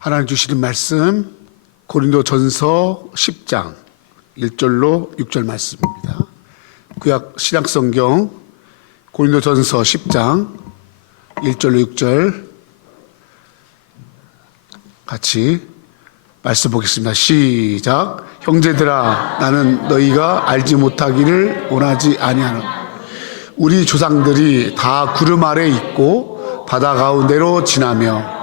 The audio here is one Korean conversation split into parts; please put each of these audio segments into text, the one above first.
하나님 주시는 말씀 고린도전서 10장 1절로 6절 말씀입니다. 구약 신약성경 고린도전서 10장 1절로 6절 같이 말씀 보겠습니다. 시작. 형제들아, 나는 너희가 알지 못하기를 원하지 아니하노라. 우리 조상들이 다 구름 아래 있고 바다 가운데로 지나며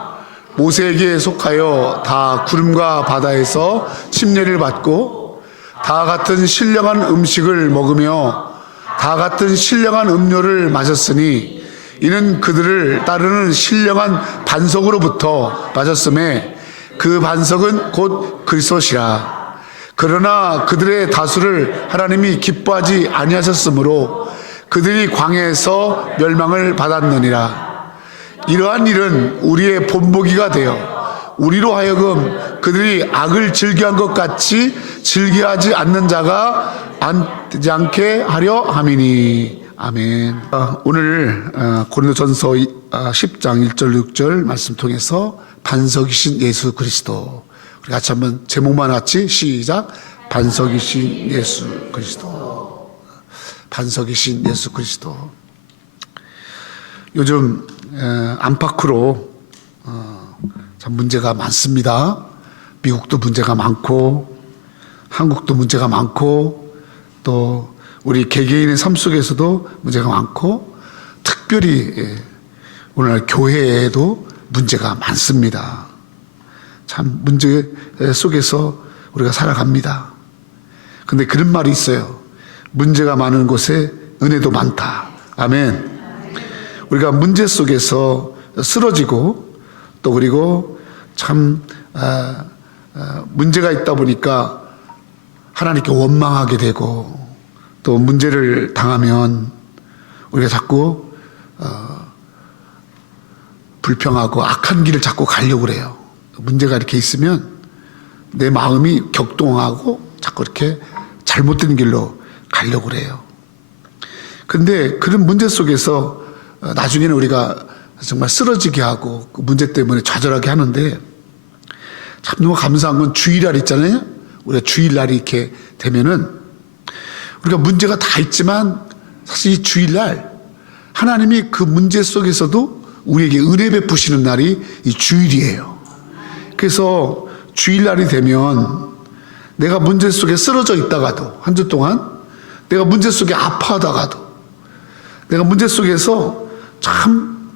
모세에게 속하여 다 구름과 바다에서 침례를 받고 다 같은 신령한 음식을 먹으며 다 같은 신령한 음료를 마셨으니 이는 그들을 따르는 신령한 반석으로부터 마셨음에 그 반석은 곧 그리스도시라. 그러나 그들의 다수를 하나님이 기뻐하지 아니하셨으므로 그들이 광야에서 멸망을 받았느니라. 이러한 일은 우리의 본보기가 되어 우리로 하여금 그들이 악을 즐겨한 것 같이 즐겨하지 않는 자가 되지 않게 하려 함이니. 아멘. 오늘 고린도전서 10장 1절 6절 말씀 통해서 반석이신 예수 그리스도, 우리 같이 한번 제목만 같이 시작. 반석이신 예수 그리스도. 반석이신 예수 그리스도. 요즘 안팎으로 참 문제가 많습니다. 미국도 문제가 많고 한국도 문제가 많고 또 우리 개개인의 삶 속에서도 문제가 많고 특별히 오늘날 교회에도 문제가 많습니다. 참 문제 속에서 우리가 살아갑니다. 근데 그런 말이 있어요. 문제가 많은 곳에 은혜도 많다. 아멘. 우리가 문제 속에서 쓰러지고 또 그리고 참 문제가 있다 보니까 하나님께 원망하게 되고 또 문제를 당하면 우리가 자꾸 불평하고 악한 길을 자꾸 가려고 그래요. 문제가 이렇게 있으면 내 마음이 격동하고 자꾸 이렇게 잘못된 길로 가려고 그래요. 근데 그런 문제 속에서 나중에는 우리가 정말 쓰러지게 하고 그 문제 때문에 좌절하게 하는데 참 너무 감사한 건 주일날 있잖아요. 우리가 주일날이 이렇게 되면은 우리가 문제가 다 있지만 사실 이 주일날 하나님이 그 문제 속에서도 우리에게 은혜 베푸시는 날이 이 주일이에요. 그래서 주일날이 되면 내가 문제 속에 쓰러져 있다가도 한 주 동안 내가 문제 속에 아파하다가도 내가 문제 속에서 참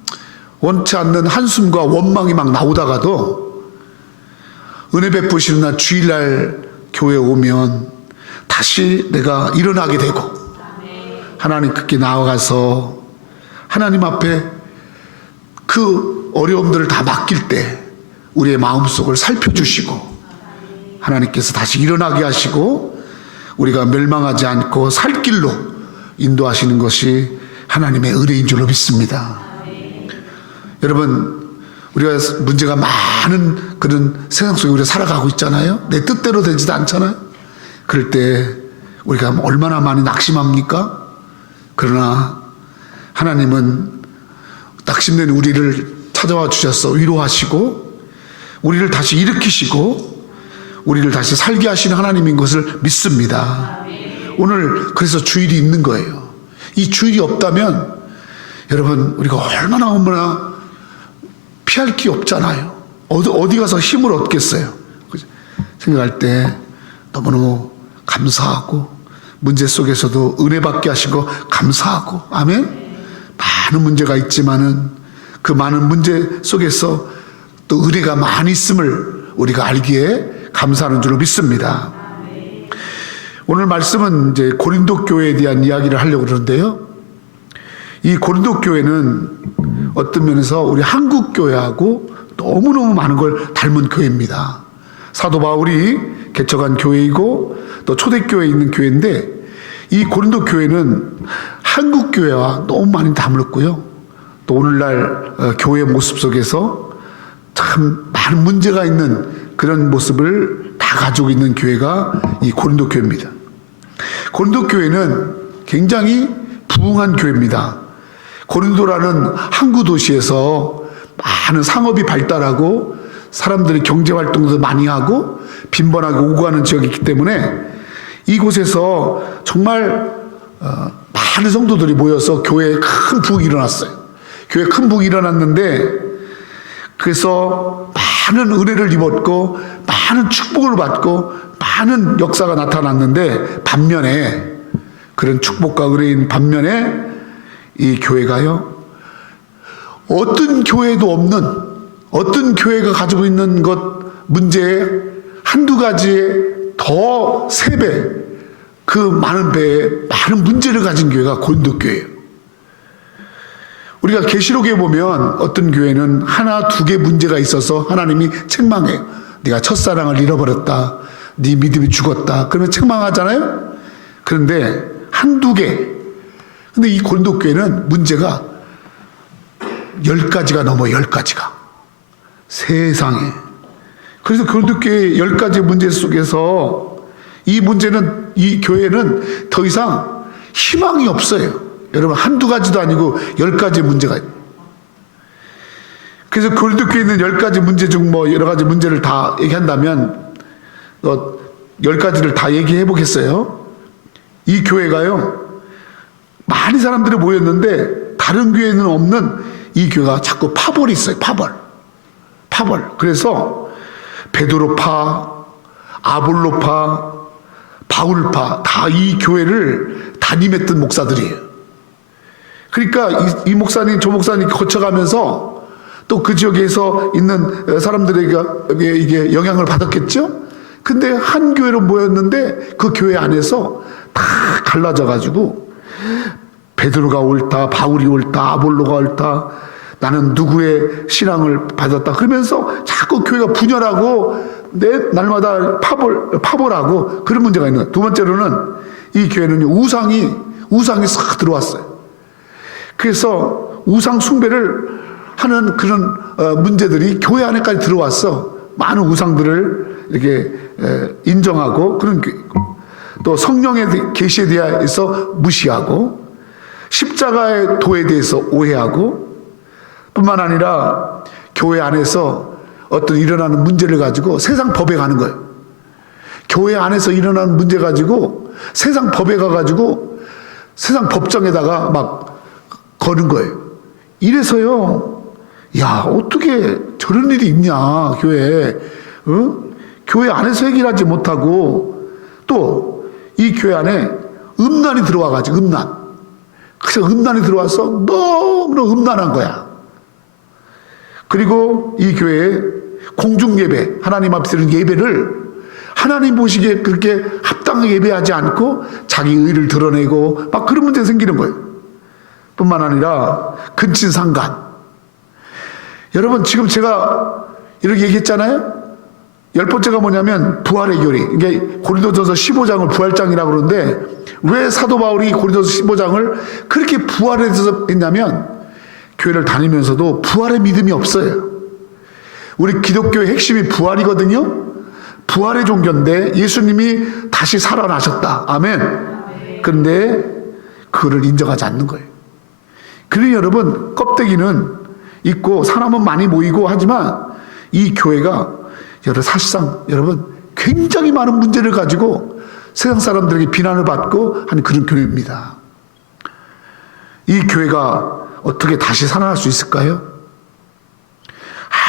원치 않는 한숨과 원망이 막 나오다가도 은혜 베푸시는 날 주일날 교회에 오면 다시 내가 일어나게 되고 하나님께 나아가서 하나님 앞에 그 어려움들을 다 맡길 때 우리의 마음속을 살펴주시고 하나님께서 다시 일어나게 하시고 우리가 멸망하지 않고 살 길로 인도하시는 것이 하나님의 은혜인 줄로 믿습니다. 여러분, 우리가 문제가 많은 그런 세상 속에 우리가 살아가고 있잖아요. 내 뜻대로 되지도 않잖아요. 그럴 때 우리가 얼마나 많이 낙심합니까? 그러나 하나님은 낙심된 우리를 찾아와 주셔서 위로하시고 우리를 다시 일으키시고 우리를 다시 살게 하시는 하나님인 것을 믿습니다. 오늘 그래서 주일이 있는 거예요. 이 주일이 없다면 여러분 우리가 얼마나 피할 게 없잖아요. 어디 가서 힘을 얻겠어요. 생각할 때 너무너무 감사하고 문제 속에서도 은혜 받게 하신 거 감사하고 아멘. 많은 문제가 있지만은 그 많은 문제 속에서 또 은혜가 많이 있음을 우리가 알기에 감사하는 줄로 믿습니다. 오늘 말씀은 이제 고린도 교회에 대한 이야기를 하려고 그러는데요. 이 고린도 교회는 어떤 면에서 우리 한국 교회하고 너무너무 많은 걸 닮은 교회입니다. 사도 바울이 개척한 교회이고 또 초대교회에 있는 교회인데 이 고린도 교회는 한국 교회와 너무 많이 닮았고요. 또 오늘날 교회 모습 속에서 참 많은 문제가 있는 그런 모습을 다 가지고 있는 교회가 이 고린도 교회입니다. 고린도 교회는 굉장히 부흥한 교회입니다. 고린도라는 항구 도시에서 많은 상업이 발달하고 사람들이 경제 활동도 많이 하고 빈번하게 오고 가는 지역이 있기 때문에 이곳에서 정말 많은 성도들이 모여서 교회에 큰 부흥이 일어났어요. 교회에 큰 부흥이 일어났는데 그래서 많은 은혜를 입었고 많은 축복을 받고 많은 역사가 나타났는데 반면에 그런 축복과 은혜인 반면에 이 교회가요 어떤 교회도 없는 어떤 교회가 가지고 있는 것 문제에 한두 가지에 더 3배 그 많은 배에 많은 문제를 가진 교회가 고린도 교회예요. 우리가 계시록에 보면 어떤 교회는 하나, 2개 문제가 있어서 하나님이 책망해요. 네가 첫사랑을 잃어버렸다. 네 믿음이 죽었다. 그러면 책망하잖아요. 그런데 한두 개. 근데 이 고린도 교회는 문제가 10가지가 넘어 10가지가. 세상에. 그래서 고린도 교회 10가지 문제 속에서 이 문제는 이 교회는 더 이상 희망이 없어요. 여러분 한두 가지도 아니고 10가지 문제가 있어요. 그래서 고린도 교회에 있는 10가지 문제 중 뭐 여러 가지 문제를 다 얘기한다면 10가지를 다 얘기해 보겠어요. 이 교회가요 많은 사람들이 모였는데 다른 교회는 없는 이 교회가 자꾸 파벌이 있어요. 파벌. 그래서 베드로파, 아볼로파, 바울파 다 이 교회를 담임했던 목사들이에요. 그러니까 이 목사님 저 목사님 거쳐가면서 또 그 지역에서 있는 사람들에게 이게 영향을 받았겠죠. 근데 한 교회로 모였는데 그 교회 안에서 다 갈라져 가지고 베드로가 옳다, 바울이 옳다, 아볼로가 옳다, 나는 누구의 신앙을 받았다 그러면서 자꾸 교회가 분열하고 날마다 파벌하고 그런 문제가 있는 거예요. 두 번째로는 이 교회는 우상이 싹 들어왔어요. 그래서 우상 숭배를 하는 그런 문제들이 교회 안에까지 들어왔어. 많은 우상들을 이렇게 인정하고 그런 또 성령의 계시에 대해서 무시하고 십자가의 도에 대해서 오해하고 뿐만 아니라 교회 안에서 어떤 일어나는 문제를 가지고 세상 법에 가는 거예요. 교회 안에서 일어나는 문제 가지고 세상 법에 가가지고 세상 법정에다가 막 거는 거예요. 이래서요, 야, 어떻게 저런 일이 있냐, 교회에. 교회 안에서 해결하지 못하고 또 이 교회 안에 음란이 들어와가지고, 그래서 음란이 들어와서 너무너무 음란한 거야. 그리고 이 교회에 공중예배, 하나님 앞에 드리는 예배를 하나님 보시기에 그렇게 합당하게 예배하지 않고 자기 의를 드러내고 막 그런 문제가 생기는 거예요. 뿐만 아니라 근친상간. 여러분 지금 제가 이렇게 얘기했잖아요. 10번째가 뭐냐면 부활의 교리. 이게 고린도전서 15장을 부활장이라고 그러는데 왜 사도 바울이 고린도전서 15장을 그렇게 부활에 대해서 했냐면 교회를 다니면서도 부활의 믿음이 없어요. 우리 기독교의 핵심이 부활이거든요. 부활의 종교인데 예수님이 다시 살아나셨다. 아멘. 그런데 그거를 인정하지 않는 거예요. 그러니 여러분 껍데기는 있고 사람은 많이 모이고 하지만 이 교회가 사실상 여러분 굉장히 많은 문제를 가지고 세상 사람들에게 비난을 받고 하는 그런 교회입니다. 이 교회가 어떻게 다시 살아날 수 있을까요?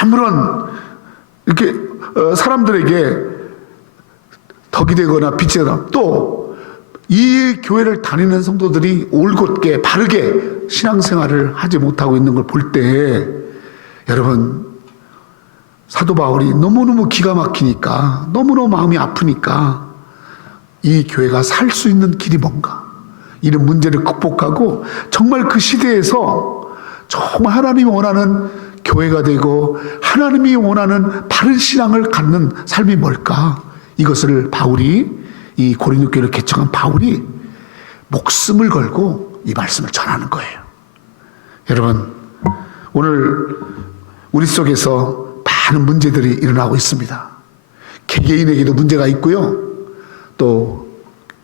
아무런 이렇게 사람들에게 덕이 되거나 빛이 되거나 또 이 교회를 다니는 성도들이 올곧게 바르게 신앙생활을 하지 못하고 있는 걸 볼 때 여러분 사도 바울이 너무너무 기가 막히니까 너무너무 마음이 아프니까 이 교회가 살 수 있는 길이 뭔가 이런 문제를 극복하고 정말 그 시대에서 정말 하나님이 원하는 교회가 되고 하나님이 원하는 바른 신앙을 갖는 삶이 뭘까? 이것을 바울이 이 고린도 교회를 개척한 바울이 목숨을 걸고 이 말씀을 전하는 거예요. 여러분 오늘 우리 속에서 많은 문제들이 일어나고 있습니다. 개개인에게도 문제가 있고요. 또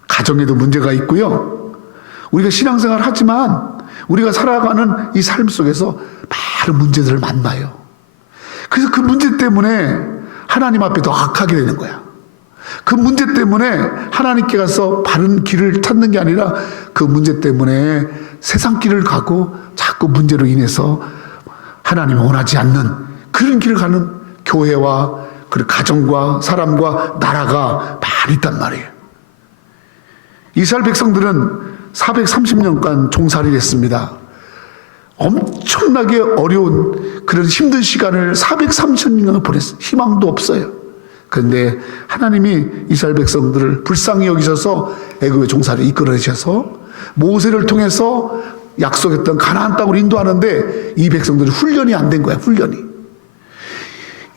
가정에도 문제가 있고요. 우리가 신앙생활을 하지만 우리가 살아가는 이 삶 속에서 많은 문제들을 만나요. 그래서 그 문제 때문에 하나님 앞에 더 악하게 되는 거야. 그 문제 때문에 하나님께 가서 바른 길을 찾는 게 아니라 그 문제 때문에 세상 길을 가고 자꾸 문제로 인해서 하나님이 원하지 않는 그런 길을 가는 교회와 그 가정과 사람과 나라가 많이 있단 말이에요. 이스라엘 백성들은 430년간 종살이를 했습니다. 엄청나게 어려운 그런 힘든 시간을 430년을 보냈어요. 희망도 없어요. 그런데 하나님이 이스라엘 백성들을 불쌍히 여기셔서 애굽의 종살이를 이끌어내셔서 모세를 통해서 약속했던 가나안 땅으로 인도하는데 이 백성들은 훈련이 안 된 거야. 훈련이.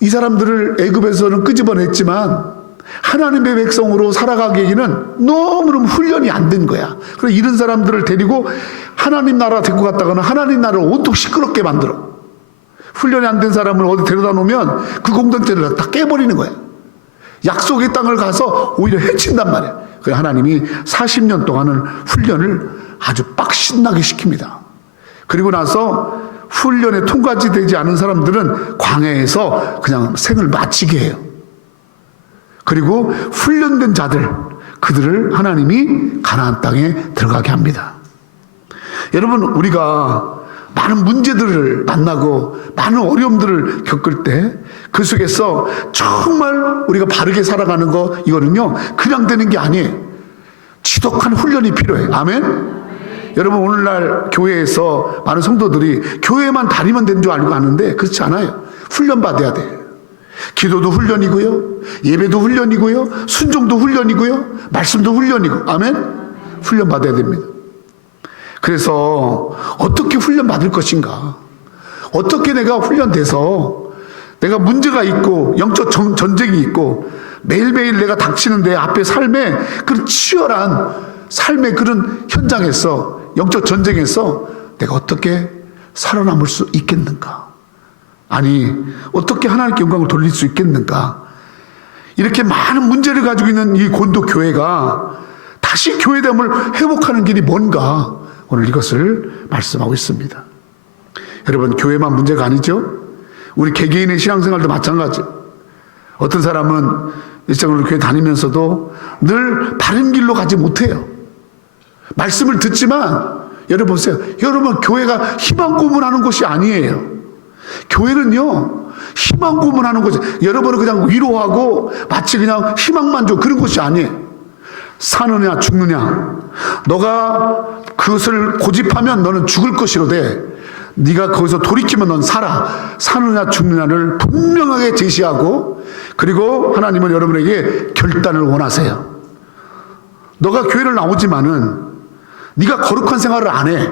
이 사람들을 애굽에서는 끄집어냈지만 하나님의 백성으로 살아가기에는 너무너무 훈련이 안 된 거야. 그래서 이런 사람들을 데리고 하나님 나라 데리고 갔다가는 하나님 나라를 온통 시끄럽게 만들어. 훈련이 안 된 사람을 어디 데려다 놓으면 그 공동체를 다 깨버리는 거야. 약속의 땅을 가서 오히려 해친단 말이야. 그래서 하나님이 40년 동안은 훈련을 아주 빡신나게 시킵니다. 그리고 나서 훈련에 통과지 되지 않은 사람들은 광야에서 그냥 생을 마치게 해요. 그리고 훈련된 자들, 그들을 하나님이 가나안 땅에 들어가게 합니다. 여러분, 우리가 많은 문제들을 만나고 많은 어려움들을 겪을 때 그 속에서 정말 우리가 바르게 살아가는 거, 이거는요 그냥 되는 게 아니에요. 지독한 훈련이 필요해. 아멘? 여러분, 오늘날 교회에서 많은 성도들이 교회만 다니면 되는 줄 알고 하는데 그렇지 않아요. 훈련 받아야 돼. 기도도 훈련이고요, 예배도 훈련이고요, 순종도 훈련이고요, 말씀도 훈련이고. 아멘? 훈련 받아야 됩니다. 그래서 어떻게 훈련 받을 것인가, 어떻게 내가 훈련돼서 내가 문제가 있고 영적 전쟁이 있고 매일매일 내가 닥치는 내 앞에 삶에 그런 치열한 삶의 그런 현장에서, 영적 전쟁에서 내가 어떻게 살아남을 수 있겠는가, 아니 어떻게 하나님께 영광을 돌릴 수 있겠는가. 이렇게 많은 문제를 가지고 있는 이 곤도 교회가 다시 교회됨을 회복하는 길이 뭔가, 오늘 이것을 말씀하고 있습니다. 여러분, 교회만 문제가 아니죠. 우리 개개인의 신앙생활도 마찬가지. 어떤 사람은 일정으로 교회 다니면서도 늘 바른 길로 가지 못해요. 말씀을 듣지만, 여러분 보세요. 여러분, 교회가 희망 고문하는 곳이 아니에요. 교회는요 희망 고문하는 곳이, 여러분은 그냥 위로하고 마치 그냥 희망만 줘, 그런 곳이 아니에요. 사느냐 죽느냐, 너가 그것을 고집하면 너는 죽을 것이로되 네가 거기서 돌이키면 넌 살아. 사느냐 죽느냐를 분명하게 제시하고, 그리고 하나님은 여러분에게 결단을 원하세요. 너가 교회를 나오지만은 네가 거룩한 생활을 안 해,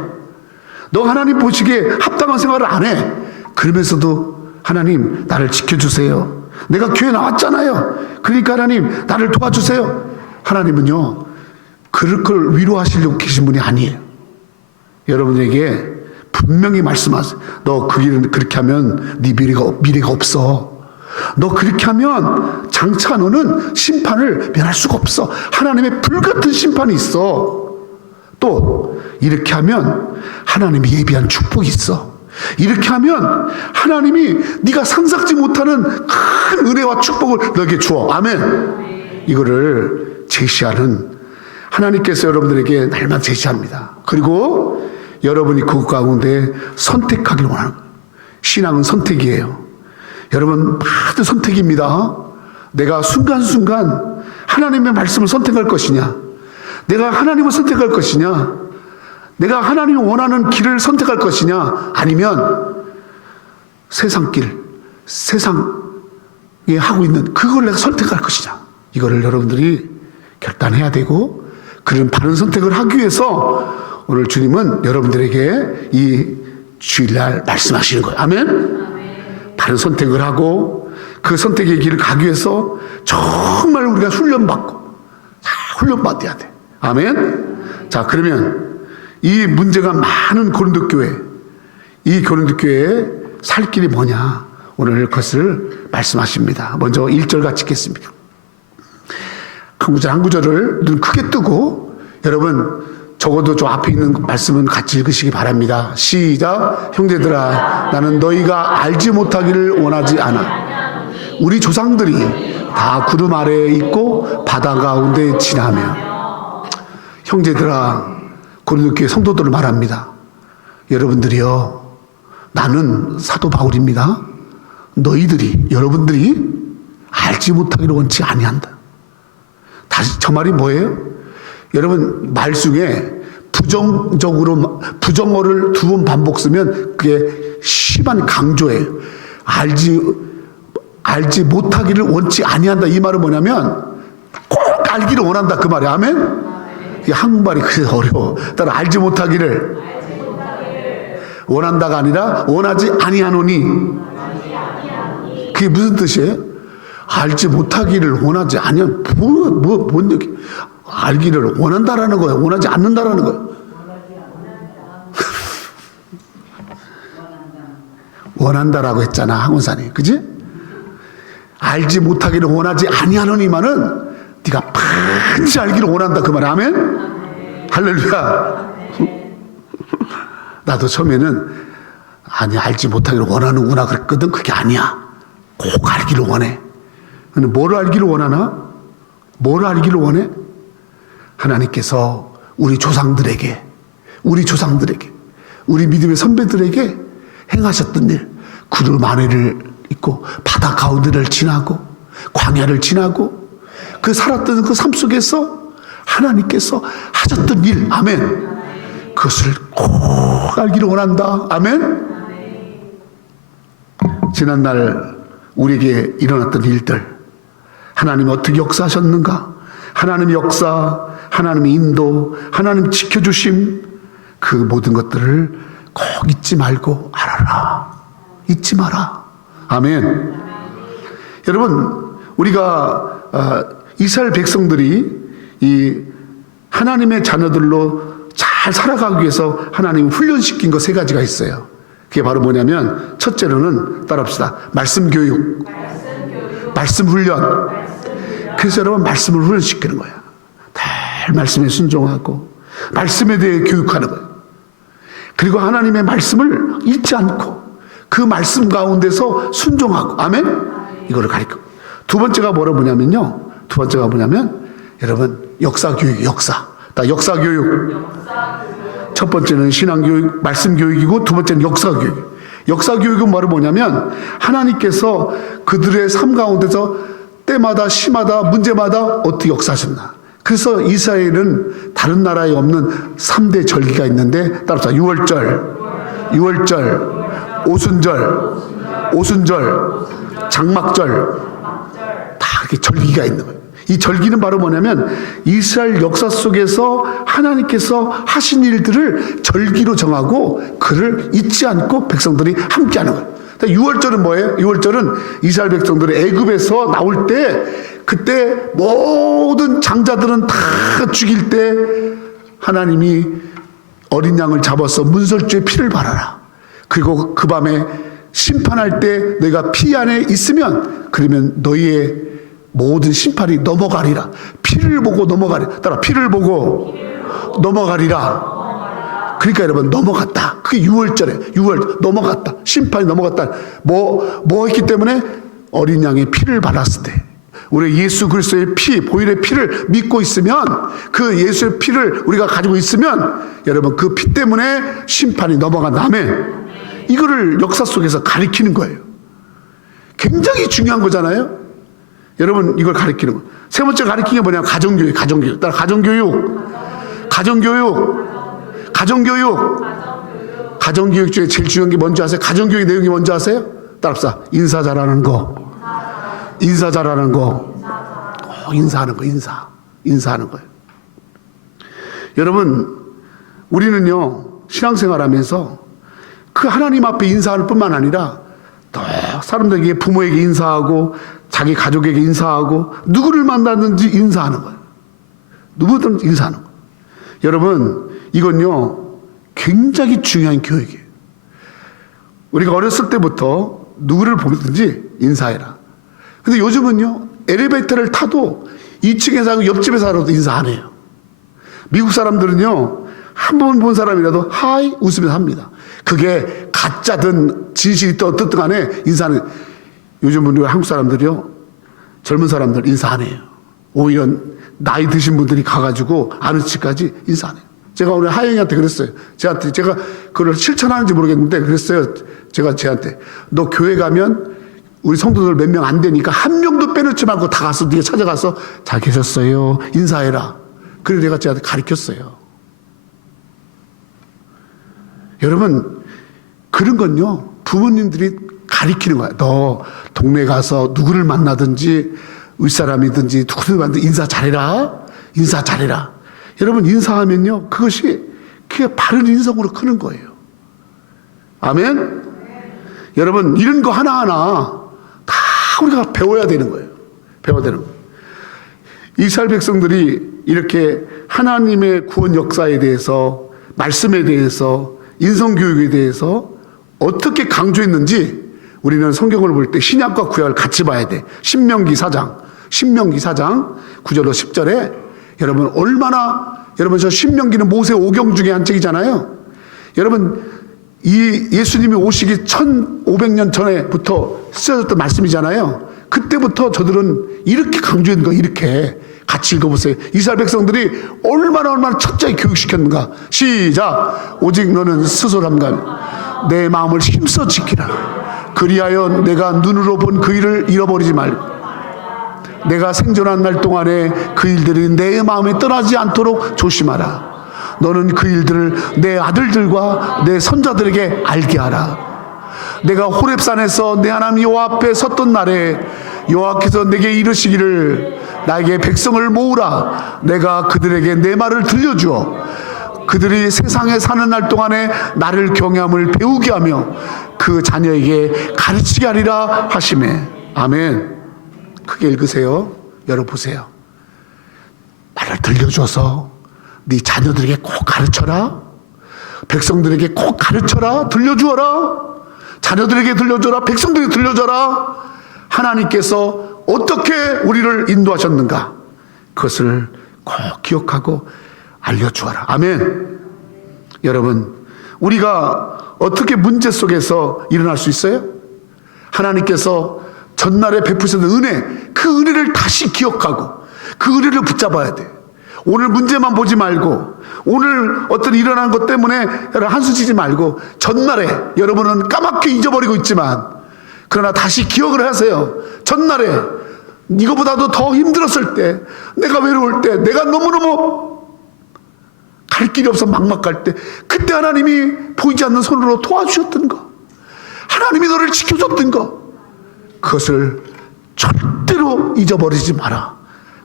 너 하나님 보시기에 합당한 생활을 안 해, 그러면서도 하나님 나를 지켜주세요, 내가 교회 나왔잖아요, 그러니까 하나님 나를 도와주세요. 하나님은요 그럴 걸 위로하시려고 계신 분이 아니에요. 여러분에게 분명히 말씀하세요. 너 그 길은 그렇게 하면 네 미래가 없어. 너 그렇게 하면 장차 너는 심판을 면할 수가 없어. 하나님의 불같은 심판이 있어. 또 이렇게 하면 하나님이 예비한 축복이 있어. 이렇게 하면 하나님이 네가 상상지 못하는 큰 은혜와 축복을 너에게 주어. 아멘. 이거를 제시하는 하나님께서 여러분들에게 날마다 제시합니다. 그리고 여러분이 그 가운데 선택하기를 원하는 거예요. 신앙은 선택이에요. 여러분, 모든 선택입니다. 내가 순간순간 하나님의 말씀을 선택할 것이냐, 내가 하나님을 선택할 것이냐, 내가 하나님이 원하는 길을 선택할 것이냐, 아니면 세상 길, 세상에 하고 있는 그걸 내가 선택할 것이냐, 이거를 여러분들이 결단해야 되고, 그런 바른 선택을 하기 위해서 오늘 주님은 여러분들에게 이 주일날 말씀하시는 거예요. 아멘? 바른 선택을 하고 그 선택의 길을 가기 위해서 정말 우리가 훈련받아야 돼. 아멘? 자, 그러면 이 문제가 많은 고린도 교회, 이 고린도 교회의 살 길이 뭐냐, 오늘 그것을 말씀하십니다. 먼저 1절 같이 읽겠습니다. 한 구절을 눈 크게 뜨고, 여러분 적어도 저 앞에 있는 말씀은 같이 읽으시기 바랍니다. 시작. 형제들아, 나는 너희가 알지 못하기를 원하지 않아. 우리 조상들이 다 구름 아래에 있고 바다 가운데 지나며. 형제들아, 고린도교회 성도들을 말합니다. 여러분들이요, 나는 사도 바울입니다. 너희들이, 여러분들이 알지 못하기를 원치 아니한다. 다시 저 말이 뭐예요? 여러분, 말 중에 부정어를 2번 반복 쓰면 그게 심한 강조예요. 알지 못하기를 원치 아니한다. 이 말은 뭐냐면 꼭 알기를 원한다. 그 말이야. 아멘? 이게 한국말이 그래서 어려워. 따라 알지 못하기를 원한다가 아니라 원하지 아니하노니. 그게 무슨 뜻이에요? 알지 못하기를 원하지 아니한 뭔 얘기? 알기를 원한다라는 거예요. 원하지 않는다라는 거예요. 원한다라고 했잖아, 항원사님. 그지? 알지 못하기를 원하지 아니하노니만은 네가 반드시 알기를 원한다. 그 말. 아멘? 할렐루야. 나도 처음에는 아니, 알지 못하기를 원하는구나 그랬거든. 그게 아니야. 꼭 알기를 원해. 근데 뭘 알기를 원하나? 뭘 알기를 원해? 하나님께서 우리 조상들에게, 우리 믿음의 선배들에게 행하셨던 일, 구름 아래를 있고 바다 가운데를 지나고 광야를 지나고 그 살았던 그 삶 속에서 하나님께서 하셨던 일, 아멘. 그것을 꼭 알기를 원한다. 아멘. 지난날 우리에게 일어났던 일들, 하나님이 어떻게 역사하셨는가, 하나님의 역사, 하나님의 인도, 하나님 지켜주심, 그 모든 것들을 꼭 잊지 말고 알아라. 잊지 마라. 아멘. 여러분, 우리가 이스라엘 백성들이 이 하나님의 자녀들로 잘 살아가기 위해서 하나님이 훈련시킨 거 3가지가 있어요. 그게 바로 뭐냐면, 첫째로는 따라합시다. 말씀 교육, 말씀 훈련. 그래서 여러분, 말씀을 훈련시키는 거야. 늘 말씀에 순종하고 말씀에 대해 교육하는 거예요. 그리고 하나님의 말씀을 잊지 않고 그 말씀 가운데서 순종하고, 아멘? 이거를 가르쳐. 두 번째가 뭐냐면요. 여러분, 역사 교육, 역사 교육. 첫 번째는 신앙 교육, 말씀 교육이고, 두 번째는 역사 교육. 역사 교육은 뭐냐면 하나님께서 그들의 삶 가운데서 때마다, 시마다, 문제마다 어떻게 역사하셨나. 그래서 이스라엘은 다른 나라에 없는 3대 절기가 있는데, 따라서 유월절, 오순절, 장막절, 다 이렇게 절기가 있는 거예요. 이 절기는 바로 뭐냐면 이스라엘 역사 속에서 하나님께서 하신 일들을 절기로 정하고 그를 잊지 않고 백성들이 함께하는 거예요. 유월절은 뭐예요? 유월절은 이스라엘 백성들이 애굽에서 나올 때, 그때 모든 장자들은 다 죽일 때 하나님이 어린 양을 잡아서 문설주에 피를 발하라. 그리고 그 밤에 심판할 때 너희가 피 안에 있으면, 그러면 너희의 모든 심판이 넘어가리라. 피를 보고 넘어가리라. 따라, 피를 보고 넘어가리라. 그러니까 여러분, 넘어갔다. 그게 6월절에 6월 넘어갔다. 심판이 넘어갔다. 뭐 했기 때문에? 어린 양의 피를 발랐을 때. 우리 예수 그리스도의 피, 보혈의 피를 믿고 있으면, 그 예수의 피를 우리가 가지고 있으면, 여러분, 그 피 때문에 심판이 넘어간다. 아멘. 이거를 역사 속에서 가리키는 거예요. 굉장히 중요한 거잖아요. 여러분, 이걸 가리키는 거. 세 번째 가리키는 게 뭐냐면 가정교육. 따라, 가정교육 중에 제일 중요한 게 뭔지 아세요? 가정교육 내용이 뭔지 아세요? 따라합시다. 인사 잘하는 거. 인사하는 거예요. 여러분, 우리는요, 신앙생활 하면서 그 하나님 앞에 인사하는 뿐만 아니라 또 사람들에게, 부모에게 인사하고 자기 가족에게 인사하고 누구를 만났는지 인사하는 거예요. 누구든 인사하는 거예요. 여러분, 이건요 굉장히 중요한 교육이에요. 우리가 어렸을 때부터 누구를 보든지 인사해라. 근데 요즘은요, 엘리베이터를 타도 2층에 살고 옆집에 살아도 인사 안 해요. 미국 사람들은요, 한 번 본 사람이라도 하이 웃으면서 합니다. 그게 가짜든 진실이 어떻든 간에 인사는, 요즘 우리 한국 사람들이요, 젊은 사람들 인사 안 해요. 오히려 나이 드신 분들이 가가지고 아는 척까지 인사 안 해요. 제가 오늘 하영이한테 그랬어요. 제가 그걸 실천하는지 모르겠는데 그랬어요. 제가 쟤한테, 너 교회 가면 우리 성도들 몇 명 안 되니까 한 명도 빼놓지 말고 다 가서 네가 찾아가서 잘 계셨어요 인사해라. 그래서 내가 쟤한테 가르쳤어요. 여러분, 그런 건요, 부모님들이 가리키는 거야. 너 동네 가서 누구를 만나든지 윗사람이든지 누구를 만나든지 인사 잘해라. 인사 잘해라. 여러분, 인사하면요, 그게 바른 인성으로 크는 거예요. 아멘? 여러분, 이런 거 하나하나 다 우리가 배워야 되는 거예요. 배워야 되는 거예요. 이스라엘 백성들이 이렇게 하나님의 구원 역사에 대해서, 말씀에 대해서, 인성교육에 대해서 어떻게 강조했는지 우리는 성경을 볼 때 신약과 구약을 같이 봐야 돼. 신명기 4장 9절로 10절에 여러분 얼마나, 여러분 저 신명기는 모세 오경 중에 한 책이잖아요. 여러분 이 예수님이 오시기 1500년 전에부터 쓰여졌던 말씀이잖아요. 그때부터 저들은 이렇게 강조했는 거예요. 이렇게 같이 읽어보세요. 이스라엘 백성들이 얼마나 철저히 교육시켰는가. 시작. 오직 너는 스스로함과 내 마음을 힘써 지키라. 그리하여 내가 눈으로 본 그 일을 잃어버리지 말고 내가 생존한 날 동안에 그 일들이 내 마음에 떠나지 않도록 조심하라. 너는 그 일들을 내 아들들과 내 손자들에게 알게 하라. 내가 호렙산에서 내 하나님 여호와 앞에 섰던 날에 여호와께서 내게 이르시기를 나에게 백성을 모으라. 내가 그들에게 내 말을 들려주어 그들이 세상에 사는 날 동안에 나를 경외함을 배우게 하며 그 자녀에게 가르치게 하리라 하시매. 아멘. 크게 읽으세요. 열어보세요. 말을 들려줘서 네 자녀들에게 꼭 가르쳐라. 백성들에게 꼭 가르쳐라. 들려주어라. 자녀들에게 들려줘라. 백성들에게 들려줘라. 하나님께서 어떻게 우리를 인도하셨는가, 그것을 꼭 기억하고 알려주어라. 아멘. 여러분, 우리가 어떻게 문제 속에서 일어날 수 있어요? 하나님께서 전날에 베푸셨던 은혜, 그 은혜를 다시 기억하고 그 은혜를 붙잡아야 돼. 오늘 문제만 보지 말고, 오늘 어떤 일어난 것 때문에 한숨 쉬지 말고, 전날에 여러분은 까맣게 잊어버리고 있지만 그러나 다시 기억을 하세요. 전날에 이거보다도 더 힘들었을 때, 내가 외로울 때, 내가 너무너무 갈 길이 없어 막막할 때, 그때 하나님이 보이지 않는 손으로 도와주셨던 거, 하나님이 너를 지켜줬던 거, 그것을 절대로 잊어버리지 마라.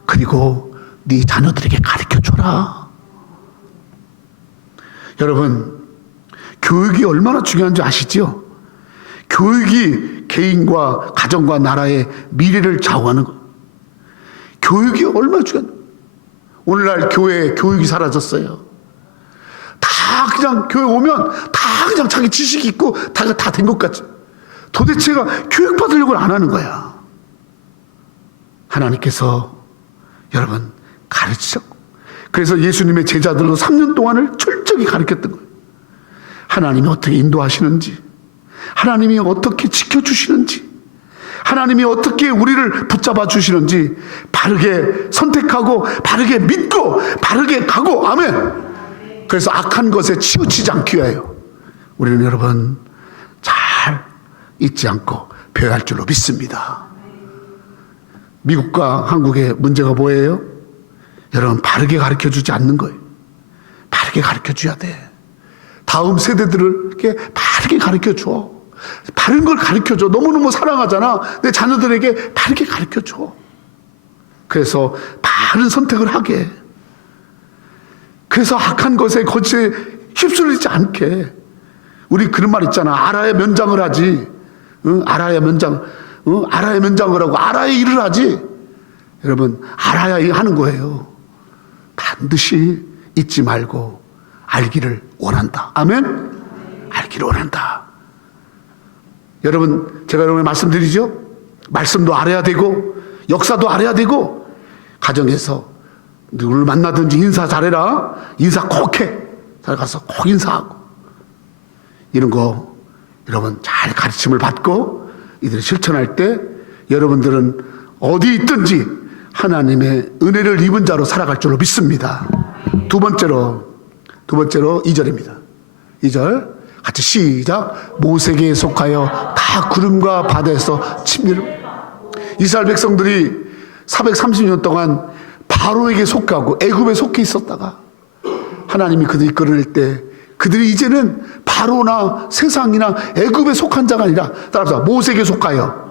그리고 네 자녀들에게 가르쳐줘라. 여러분, 교육이 얼마나 중요한지 아시죠? 교육이 개인과 가정과 나라의 미래를 좌우하는 것. 교육이 얼마나 중요한. 오늘날 교회에 교육이 사라졌어요. 다 그냥 교회 오면 다 그냥 자기 지식이 있고 다 된 것 같죠. 도대체가 교육받으려고 안 하는 거야. 하나님께서 여러분 가르치셨고, 그래서 예수님의 제자들로 3년 동안을 철저히 가르쳤던 거예요. 하나님이 어떻게 인도하시는지, 하나님이 어떻게 지켜주시는지, 하나님이 어떻게 우리를 붙잡아 주시는지 바르게 선택하고 바르게 믿고 바르게 가고. 아멘. 그래서 악한 것에 치우치지 않기 위하여 우리는 여러분 잘 잊지 않고 배워야 할 줄로 믿습니다. 미국과 한국의 문제가 뭐예요? 여러분, 바르게 가르쳐주지 않는 거예요. 바르게 가르쳐줘야 돼. 다음 세대들에게 바르게 가르쳐줘. 바른 걸 가르쳐줘. 너무너무 사랑하잖아. 내 자녀들에게 바르게 가르쳐줘. 그래서 바른 선택을 하게. 그래서 악한 것에 거치에 휩쓸리지 않게. 우리 그런 말 있잖아. 알아야 면장을 하지. 응? 알아야 면장. 응? 알아야 면장을 하고 알아야 일을 하지. 여러분, 알아야 하는 거예요. 반드시 잊지 말고 알기를 원한다. 아멘? 알기를 원한다. 여러분, 제가 여러분에 말씀드리죠? 말씀도 알아야 되고 역사도 알아야 되고, 가정에서 누구를 만나든지 인사 잘해라. 인사 꼭 해. 가서 꼭 인사하고 이런 거 여러분 잘 가르침을 받고 이들이 실천할 때 여러분들은 어디 있든지 하나님의 은혜를 입은 자로 살아갈 줄로 믿습니다. 두 번째로 2절입니다. 2절 같이 시작. 모세에게 속하여 다 구름과 바다에서 침례를. 이스라엘 백성들이 430년 동안 바로에게 속하고 애굽에 속해 있었다가 하나님이 그들이 끌어낼 때 그들이 이제는 바로나 세상이나 애굽에 속한 자가 아니라 따라서 모세에게 속하여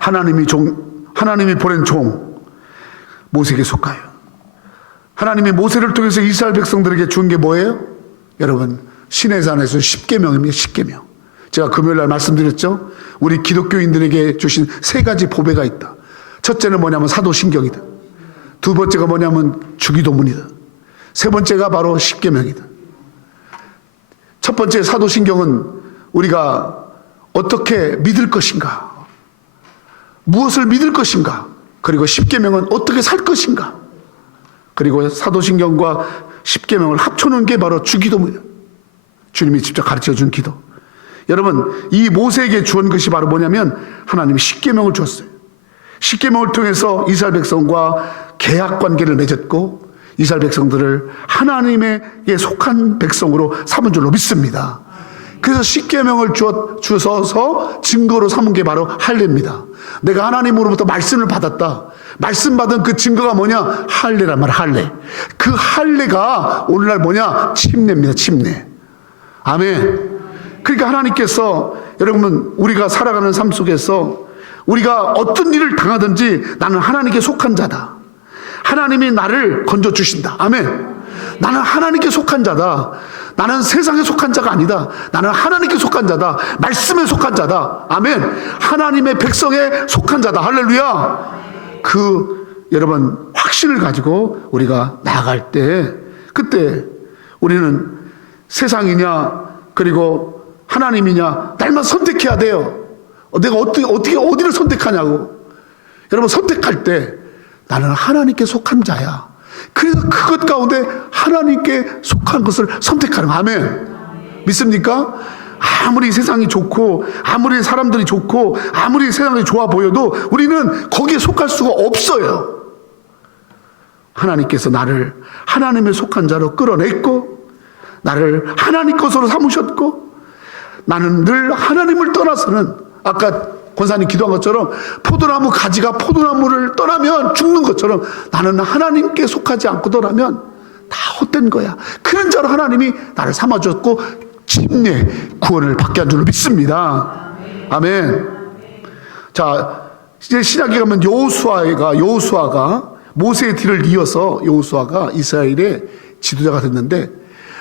하나님이 보낸 종 모세에게 속하여. 하나님이 모세를 통해서 이스라엘 백성들에게 준 게 뭐예요? 여러분 시내산에서 10계명입니다. 10계명. 제가 금요일날 말씀드렸죠. 우리 기독교인들에게 주신 세 가지 보배가 있다. 첫째는 뭐냐면 사도신경이다. 두 번째가 뭐냐면 주기도문이다. 세 번째가 바로 10계명이다. 첫 번째 사도신경은 우리가 어떻게 믿을 것인가, 무엇을 믿을 것인가, 그리고 10계명은 어떻게 살 것인가, 그리고 사도신경과 10계명을 합쳐놓은 게 바로 주기도문이에요. 주님이 직접 가르쳐준 기도. 여러분 이 모세에게 주은 것이 바로 뭐냐면 하나님이 10계명을 주었어요. 10계명을 통해서 이스라엘 백성과 계약관계를 맺었고 이스라엘 백성들을 하나님에게 속한 백성으로 삼은 줄로 믿습니다. 그래서 10계명을 주셔서 증거로 삼은 게 바로 할례입니다. 내가 하나님으로부터 말씀을 받았다. 말씀 받은 그 증거가 뭐냐? 할례란 말, 할례. 그 할례가 오늘날 뭐냐? 침례입니다. 침례. 아멘. 그러니까 하나님께서 여러분 우리가 살아가는 삶 속에서 우리가 어떤 일을 당하든지 나는 하나님께 속한 자다. 하나님이 나를 건져주신다. 아멘. 나는 하나님께 속한 자다. 나는 세상에 속한 자가 아니다. 나는 하나님께 속한 자다. 말씀에 속한 자다. 아멘. 하나님의 백성에 속한 자다. 할렐루야. 여러분 확신을 가지고 우리가 나아갈 때 그때 우리는 세상이냐 그리고 하나님이냐 날만 선택해야 돼요. 내가 어디를 선택하냐고. 여러분 선택할 때 나는 하나님께 속한 자야. 그래서 그것 가운데 하나님께 속한 것을 선택하는 거예요. 아멘. 믿습니까? 아무리 세상이 좋고 아무리 사람들이 좋고 아무리 세상이 좋아 보여도 우리는 거기에 속할 수가 없어요. 하나님께서 나를 하나님에 속한 자로 끌어냈고 나를 하나님 것으로 삼으셨고 나는 늘 하나님을 떠나서는 아까 권사님 기도한 것처럼 포도나무 가지가 포도나무를 떠나면 죽는 것처럼 나는 하나님께 속하지 않고 떠나면 다 헛된 거야. 그런 자로 하나님이 나를 삼아줬고 침례 구원을 받게 한 줄로 믿습니다. 아멘. 자 이제 신약에 가면 여호수아가 모세의 뒤를 이어서 여호수아가 이스라엘의 지도자가 됐는데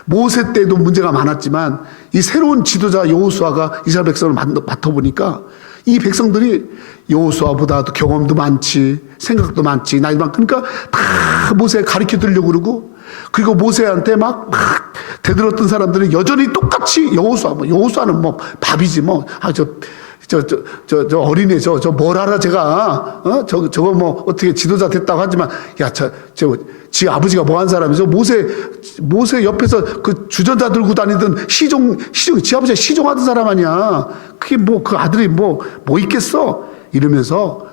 모세 때도 문제가 많았지만 이 새로운 지도자 여호수아가 이스라엘 백성을 맡아보니까 이 백성들이 여호수아보다도 경험도 많지 생각도 많지 나이도 많고 그러니까 다 모세 가르쳐 드리려고 그러고 그리고 모세한테 막 대들었던 사람들은 여전히 똑같이 여호수아는 뭐 밥이지 뭐 저 어린애 저 뭘 알아 제가 저거 뭐 어떻게 지도자 됐다고 하지만 야 지 아버지가 뭐 한 사람이죠. 모세 옆에서 그 주전자 들고 다니던 시종 지 아버지가 시종하던 사람 아니야. 그게 뭐 그 아들이 뭐 있겠어 이러면서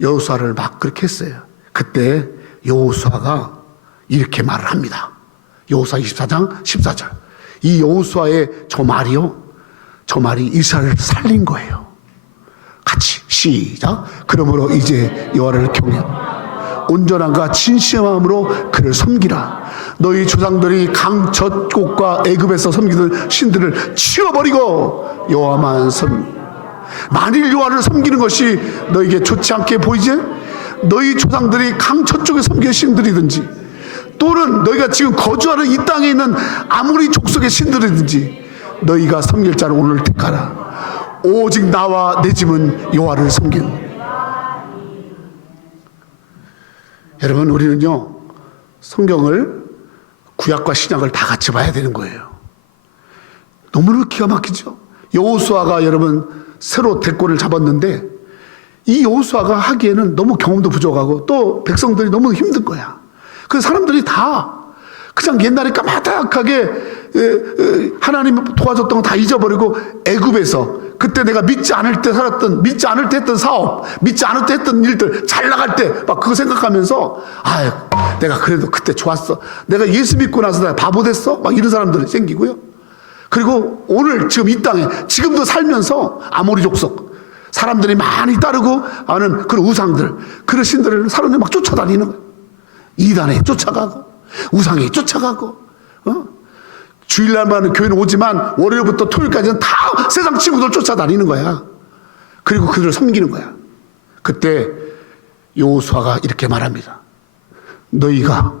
여호수아를 막 그렇게 했어요. 그때 여호수아가 이렇게 말을 합니다. 여호수아 24장 14절. 이 여호수아의 저 말이 이스라엘을 살린 거예요. 같이 시작. 그러므로 이제 여호와를 경외 온전함과 진실한 마음으로 그를 섬기라. 너희 조상들이 강 저곳과 애굽에서 섬기던 신들을 치워버리고 여호와만 만일 여호와를 섬기는 것이 너에게 좋지 않게 보이지? 너희 조상들이 강 저쪽에 섬기는 신들이든지 또는 너희가 지금 거주하는 이 땅에 있는 아무리 족속의 신들이든지 너희가 섬길 자를 오늘 택하라. 오직 나와 내 집은 여호와를 섬기는. 여러분 우리는요 성경을 구약과 신약을 다 같이 봐야 되는 거예요. 너무나 기가 막히죠. 여호수아가 여러분 새로 대권을 잡았는데 이 여호수아가 하기에는 너무 경험도 부족하고 또 백성들이 너무 힘든 거야. 그 사람들이 다 그냥 옛날에 까마득하게 하나님 도와줬던 거 다 잊어버리고 애굽에서 그때 내가 믿지 않을 때 살았던, 믿지 않을 때 했던 사업, 믿지 않을 때 했던 일들, 잘 나갈 때 막 그거 생각하면서 내가 그래도 그때 좋았어, 내가 예수 믿고 나서 내가 바보 됐어, 막 이런 사람들이 생기고요. 그리고 오늘 지금 이 땅에 지금도 살면서 아모리 족속 사람들이 많이 따르고 하는 그런 우상들, 그런 신들을 사람들이 막 쫓아다니는 거예요. 이단에 쫓아가고 우상에 쫓아가고, 주일날만 교회는 오지만 월요일부터 토요일까지는 다 세상 친구들 쫓아다니는 거야. 그리고 그들을 섬기는 거야. 그때 여호수아가 이렇게 말합니다. 너희가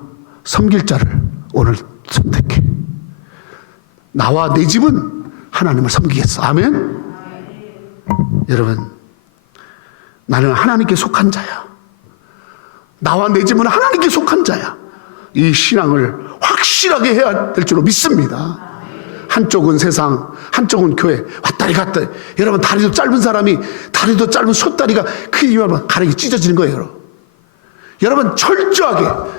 섬길 자를 오늘 선택해. 나와 내 집은 하나님을 섬기겠어. 아멘. 여러분, 나는 하나님께 속한 자야. 나와 내 집은 하나님께 속한 자야. 이 신앙을 확실하게 해야 될 줄로 믿습니다. 한쪽은 세상, 한쪽은 교회. 왔다리 갔다리. 여러분, 다리도 짧은 사람이, 다리도 짧은 솥다리가 크게 이면 가락이 찢어지는 거예요. 여러분, 철저하게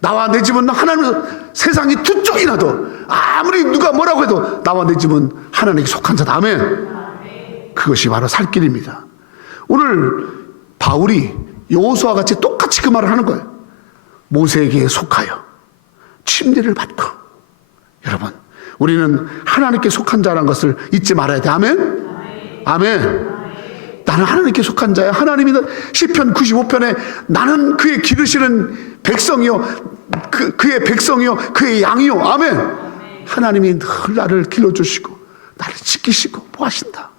나와 내 집은 하나님, 세상이 두 쪽이 나도 아무리 누가 뭐라고 해도 나와 내 집은 하나님께 속한 자다. 아멘. 그것이 바로 살 길입니다. 오늘 바울이 여호수아와 같이 똑같이 그 말을 하는 거예요. 모세에게 속하여 침례를 받고. 여러분, 우리는 하나님께 속한 자라는 것을 잊지 말아야 돼. 아멘? 아멘. 나는 하나님께 속한 자야. 하나님이 시편 95편에 나는 그의 기르시는 백성이요, 그의 백성이요, 그의 양이요. 아멘. 하나님이 늘 나를 길러주시고 나를 지키시고 보하신다.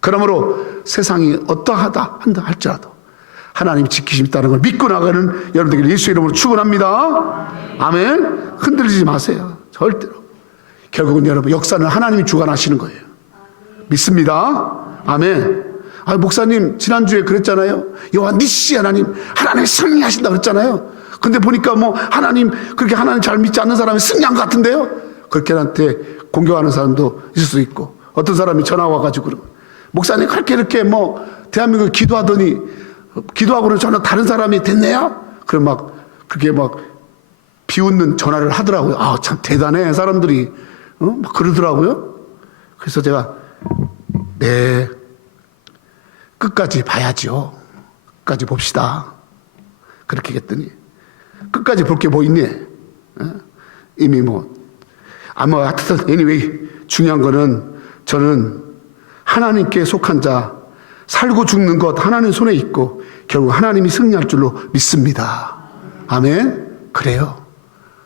그러므로 세상이 어떠하다 한다 할지라도 하나님이 지키심이 있다는 걸 믿고 나가는 여러분들 예수의 이름으로 축원합니다. 아멘. 흔들리지 마세요. 절대로. 결국은 여러분, 역사는 하나님이 주관하시는 거예요. 믿습니다. 아멘. 목사님 지난주에 그랬잖아요. 여호와 니시 하나님, 하나님이 승리하신다 그랬잖아요. 근데 보니까 뭐 하나님, 그렇게 하나님 잘 믿지 않는 사람이 승리한 것 같은데요. 그렇게 나한테 공격하는 사람도 있을 수 있고, 어떤 사람이 전화 와가지고 목사님 그렇게 이렇게 뭐 대한민국 기도하더니 기도하고는 저는 다른 사람이 됐네요. 그럼 막 그렇게 막 비웃는 전화를 하더라고요. 참 대단해 사람들이, 막 그러더라고요. 그래서 제가 네, 끝까지 봐야죠. 끝까지 봅시다. 그렇게 했더니 끝까지 볼 게 뭐 있니? 이미 뭐 하여튼 anyway, 중요한 거는 저는 하나님께 속한 자, 살고 죽는 것 하나님 손에 있고 결국 하나님이 승리할 줄로 믿습니다. 아멘. 그래요.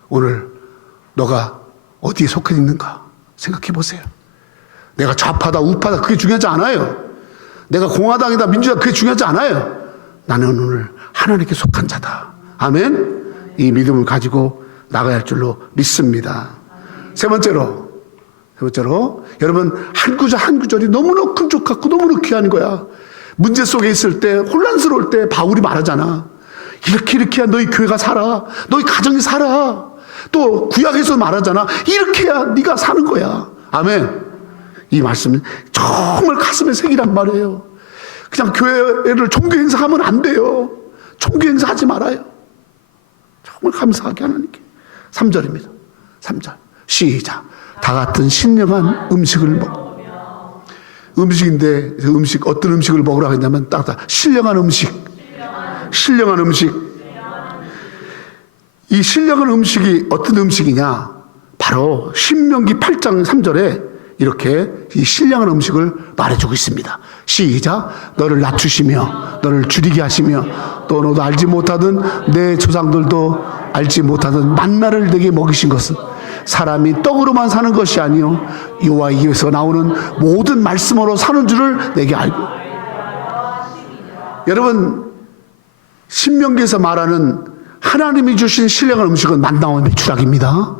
오늘 너가 어디에 속해 있는가 생각해 보세요. 내가 좌파다 우파다 그게 중요하지 않아요. 내가 공화당이다 민주당 그게 중요하지 않아요. 나는 오늘 하나님께 속한 자다. 아멘. 이 믿음을 가지고 나가야 할 줄로 믿습니다. 세 번째로 여러분, 한 구절 한 구절이 너무나 큼족 같고 너무나 귀한 거야. 문제 속에 있을 때, 혼란스러울 때 바울이 말하잖아. 이렇게 해야 너희 교회가 살아, 너희 가정이 살아. 또 구약에서 말하잖아. 이렇게 해야 네가 사는 거야. 아멘. 이 말씀은 정말 가슴에 새기란 말이에요. 그냥 교회를 종교 행사하면 안 돼요. 종교 행사하지 말아요. 정말 감사하게 하나님께. 3절입니다. 3절 시작. 다 같은 신령한 음식을 먹. 음식인데 어떤 음식을 먹으라고 했냐면 딱 신령한 음식. 신령한 음식. 이 신령한 음식이 어떤 음식이냐? 바로 신명기 8장 3절에 이렇게 이 신령한 음식을 말해주고 있습니다. 시작. 너를 낮추시며 너를 줄이게 하시며 또 너도 알지 못하던 내 조상들도 알지 못하던 만나를 내게 먹이신 것은 사람이 떡으로만 사는 것이 아니요 여호와의 입에서 나오는 모든 말씀으로 사는 줄을 내게 알고. 여러분, 신명기에서 말하는 하나님이 주신 신령한 음식은 만나와 메추락입니다.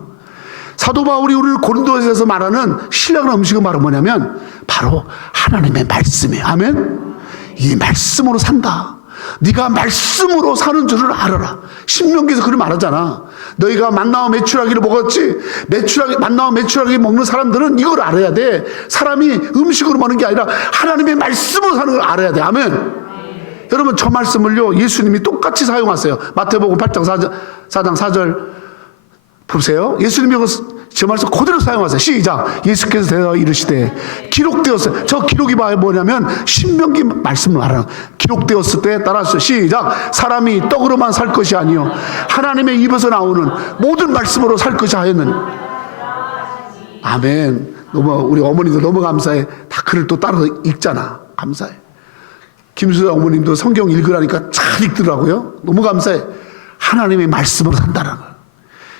사도 바울이 우리를 고린도에서 말하는 신령한 음식은 바로 뭐냐면 바로 하나님의 말씀이에요. 아멘. 이 말씀으로 산다. 네가 말씀으로 사는 줄을 알아라. 신명기에서 그걸 말하잖아. 너희가 만나와 메추라기를 먹었지. 만나와 메추라기 먹는 사람들은 이걸 알아야 돼. 사람이 음식으로 먹는 게 아니라 하나님의 말씀으로 사는 걸 알아야 돼. 아멘. 여러분 저 말씀을요 예수님이 똑같이 사용하세요. 마태복음 8장 4장 4절 보세요. 예수님이 저 말씀 그대로 사용하세요. 시작. 예수께서 대답하여 이르시되 기록되었어요. 저 기록이 뭐냐면 신명기 말씀을 말하는, 기록되었을 때 따라서 시작. 사람이 떡으로만 살 것이 아니요 하나님의 입에서 나오는 모든 말씀으로 살 것이 하였느니. 아멘. 너무 우리 어머니도 너무 감사해. 다 글을 또 따로 읽잖아. 감사해. 김수자 어머님도 성경 읽으라니까 잘 읽더라고요. 너무 감사해. 하나님의 말씀으로 산다는 거예요.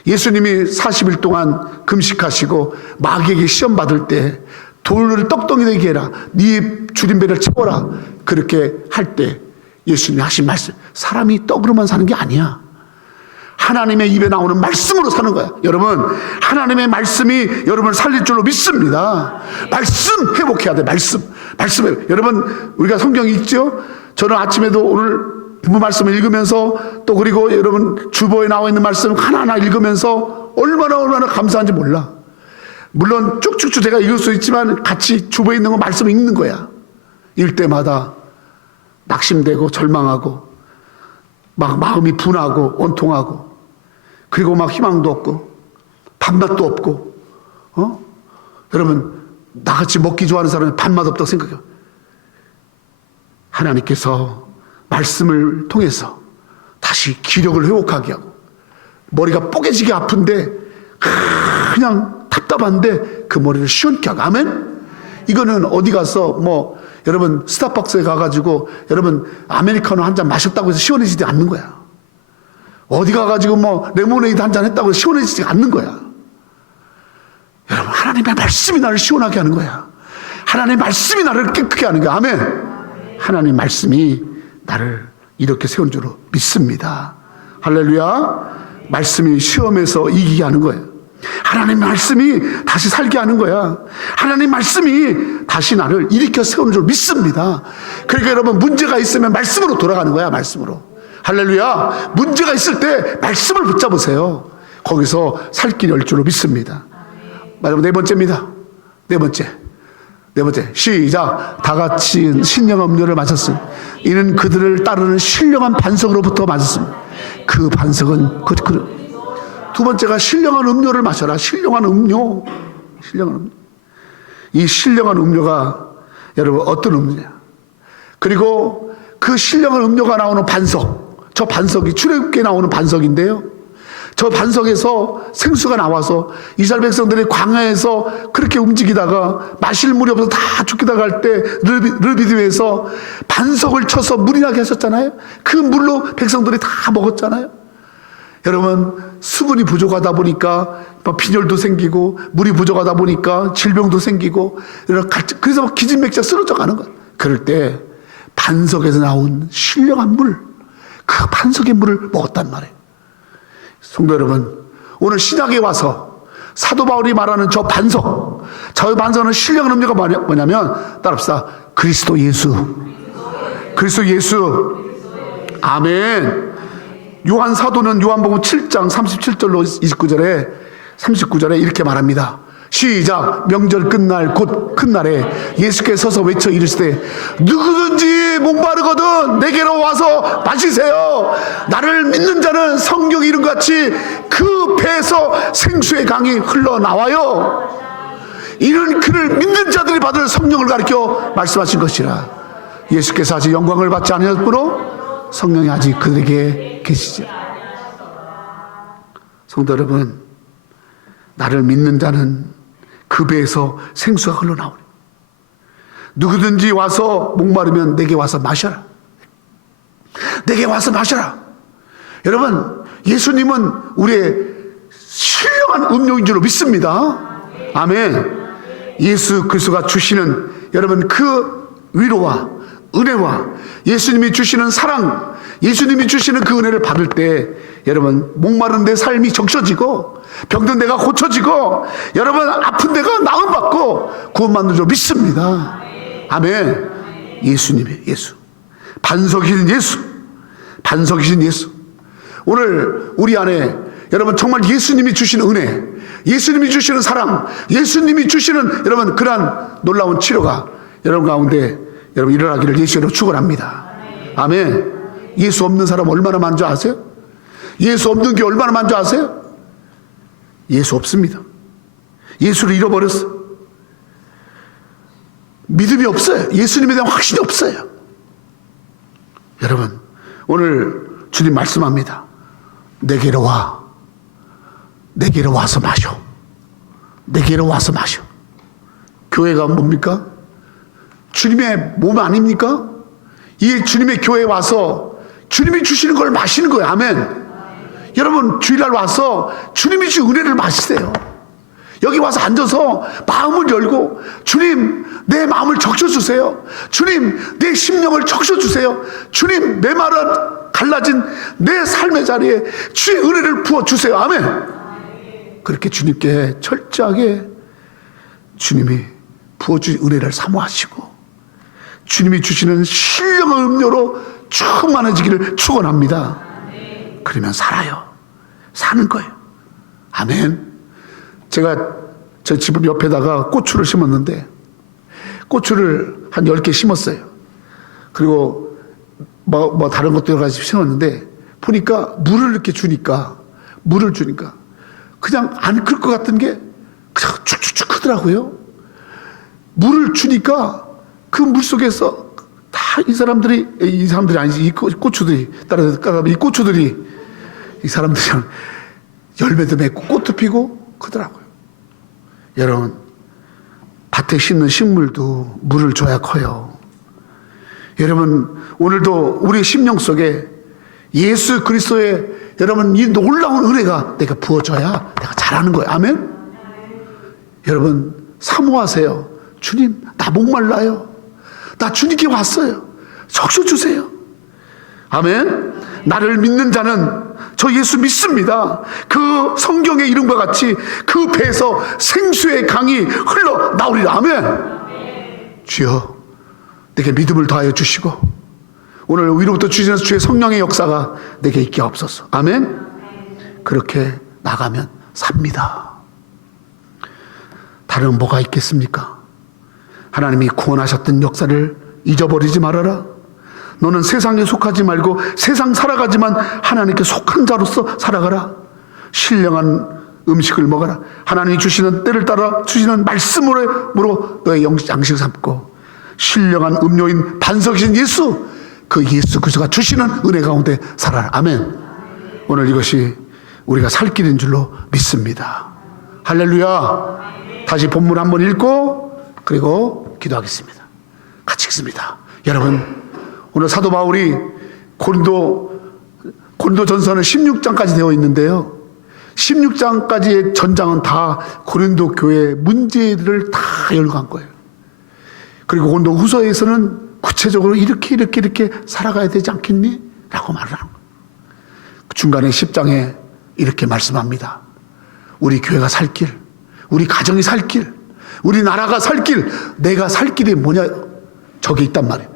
예수님이 40일 동안 금식하시고 마귀에게 시험 받을 때 돌을 떡덩이 되게 해라, 네 줄임배를 채워라, 그렇게 할 때 예수님이 하신 말씀, 사람이 떡으로만 사는 게 아니야. 하나님의 입에 나오는 말씀으로 사는 거야. 여러분 하나님의 말씀이 여러분을 살릴 줄로 믿습니다. 말씀 회복해야 돼. 말씀 회복. 여러분 우리가 성경 읽죠. 저는 아침에도 오늘 부모 말씀을 읽으면서 또 그리고 여러분 주보에 나와 있는 말씀 하나하나 읽으면서 얼마나 감사한지 몰라. 물론 쭉쭉쭉 제가 읽을 수 있지만 같이 주보에 있는 거 말씀 읽는 거야. 읽을 때마다 낙심되고 절망하고 막 마음이 분하고 원통하고 그리고 막 희망도 없고 밥맛도 없고 여러분 나같이 먹기 좋아하는 사람은 밥맛 없다고 생각해요. 하나님께서 말씀을 통해서 다시 기력을 회복하게 하고 머리가 뽀개지게 아픈데 그냥 답답한데 그 머리를 시원케 하고. 아멘. 이거는 어디 가서 뭐 여러분 스타벅스에 가가지고 여러분 아메리카노 한 잔 마셨다고 해서 시원해지지 않는 거야. 어디 가가지고 뭐 레모네이드 한 잔 했다고 해서 시원해지지 않는 거야. 여러분 하나님의 말씀이 나를 시원하게 하는 거야. 하나님의 말씀이 나를 깨끗하게 하는 거야. 아멘. 하나님의 말씀이 나를 이렇게 세운 줄로 믿습니다. 할렐루야. 말씀이 시험에서 이기게 하는 거예요. 하나님 말씀이 다시 살게 하는 거야. 하나님 말씀이 다시 나를 일으켜 세우는 줄 믿습니다. 그러니까 여러분 문제가 있으면 말씀으로 돌아가는 거야. 말씀으로. 할렐루야. 문제가 있을 때 말씀을 붙잡으세요. 거기서 살 길이 올 줄로 믿습니다. 여러분 네 번째입니다. 네 번째 시작. 다 같이 신령한 음료를 마셨음. 이는 그들을 따르는 신령한 반석으로부터 마셨습니다. 그 반석은 두 번째가 신령한 음료를 마셔라. 신령한 음료. 이 신령한 음료가 여러분 어떤 음료냐. 그리고 그 신령한 음료가 나오는 반석, 저 반석이 출애굽기에 나오는 반석인데요, 저 반석에서 생수가 나와서 이스라엘 백성들이 광야에서 그렇게 움직이다가 마실 물이 없어서 다 죽기다 갈 때 르비딤에서 반석을 쳐서 물이 나게 하셨잖아요. 그 물로 백성들이 다 먹었잖아요. 여러분 수분이 부족하다 보니까 빈혈도 생기고 물이 부족하다 보니까 질병도 생기고 그래서 기진맥지가 쓰러져 가는 거예요. 그럴 때 반석에서 나온 신령한 물, 그 반석의 물을 먹었단 말이에요. 성도 여러분, 오늘 신약에 와서 사도 바울이 말하는 저 반석은 신령한 음료가 뭐냐면 따라합시다. 그리스도 예수. 아멘. 요한 사도는 요한복음 7장 37절로 39절에 이렇게 말합니다. 시작. 명절 끝날 곧 큰 날에 예수께서 서서 외쳐 이르시되 누구든지 목마르거든 내게로 와서 마시세요. 나를 믿는 자는 성경 이름 같이 그 배에서 생수의 강이 흘러나와요. 이는 그를 믿는 자들이 받을 성령을 가리켜 말씀하신 것이라. 예수께서 아직 영광을 받지 않으셨으므로 성령이 아직 그들에게 계시지. 성도 여러분, 나를 믿는 자는 그 배에서 생수가 흘러나오리. 누구든지 와서 목마르면 내게 와서 마셔라. 여러분, 예수님은 우리의 신령한 음료인 줄로 믿습니다. 아멘. 예수 그리스도가 주시는 여러분 그 위로와 은혜와 예수님이 주시는 사랑, 예수님이 주시는 그 은혜를 받을 때 여러분 목마른 내 삶이 적셔지고 병든 데가 고쳐지고 여러분 아픈 데가 나음받고 구원받는 줄 믿습니다. 아멘. 예수님의 예수, 반석이신 예수. 오늘 우리 안에 여러분 정말 예수님이 주시는 은혜, 예수님이 주시는 사랑, 예수님이 주시는 여러분 그러한 놀라운 치료가 여러분 가운데 여러분 일어나기를 예수로 축원합니다. 아멘. 예수 없는 사람 얼마나 많은 줄 아세요? 예수 없는 게 얼마나 많은 줄 아세요? 예수 없습니다. 예수를 잃어버렸어. 믿음이 없어요. 예수님에 대한 확신이 없어요. 여러분, 오늘 주님 말씀합니다. 내게로 와. 내게로 와서 마셔. 내게로 와서 마셔. 교회가 뭡니까? 주님의 몸 아닙니까? 이 주님의 교회에 와서 주님이 주시는 걸 마시는 거예요. 아멘. 여러분, 주일날 와서 주님이 주신 은혜를 마시세요. 여기 와서 앉아서 마음을 열고, 주님 내 마음을 적셔주세요. 주님 내 심령을 적셔주세요. 주님 내 말은 갈라진 내 삶의 자리에 주의 은혜를 부어주세요. 아멘. 그렇게 주님께 철저하게 주님이 부어주신 은혜를 사모하시고, 주님이 주시는 신령한 음료로 충만해지기를 축원합니다. 그러면 살아요. 사는 거예요. 아멘. 제가 저 집 옆에다가 고추를 심었는데, 고추를 한 10개 심었어요. 그리고 뭐 다른 것도 여러 가지 심었는데, 보니까 물을 주니까 그냥 안 클 것 같은 게 그냥 쭉쭉쭉 크더라고요. 물을 주니까 그 물 속에서 다 이 사람들이 아니지, 이 고추들이 이 고추들이 이 사람들이랑 열매도 맺고 꽃도 피고 크더라고요. 여러분, 밭에 심는 식물도 물을 줘야 커요. 여러분, 오늘도 우리 심령 속에 예수 그리스도의 여러분 이 놀라운 은혜가 내가 부어져야 내가 잘하는 거예요. 아멘. 여러분, 사모하세요. 주님, 나 목말라요. 나 주님께 왔어요. 적셔주세요. 아멘. 나를 믿는 자는 저 예수 믿습니다. 그 성경의 이름과 같이 그 배에서 생수의 강이 흘러나오리라. 아멘. 주여, 내게 믿음을 더하여 주시고, 오늘 위로부터 주시는 주의 성령의 역사가 내게 있게 없어서. 아멘. 그렇게 나가면 삽니다. 다른 뭐가 있겠습니까? 하나님이 구원하셨던 역사를 잊어버리지 말아라. 너는 세상에 속하지 말고 세상 살아가지만 하나님께 속한 자로서 살아가라. 신령한 음식을 먹어라. 하나님이 주시는 때를 따라 주시는 말씀으로 너의 양식을 삼고, 신령한 음료인 반석이신 예수, 그 예수 그리스도가 주시는 은혜 가운데 살아라. 아멘. 오늘 이것이 우리가 살 길인 줄로 믿습니다. 할렐루야. 다시 본문 한번 읽고 그리고 기도하겠습니다. 같이 읽습니다. 여러분, 오늘 사도 바울이 고린도 전서는 16장까지 되어 있는데요, 16장까지의 전장은 다 고린도 교회의 문제들을 다 열거한 거예요. 그리고 고린도 후서에서는 구체적으로 이렇게 살아가야 되지 않겠니? 라고 말을 하는 거예요. 중간에 10장에 이렇게 말씀합니다. 우리 교회가 살 길, 우리 가정이 살 길, 우리 나라가 살 길, 내가 살 길이 뭐냐? 저게 있단 말이에요.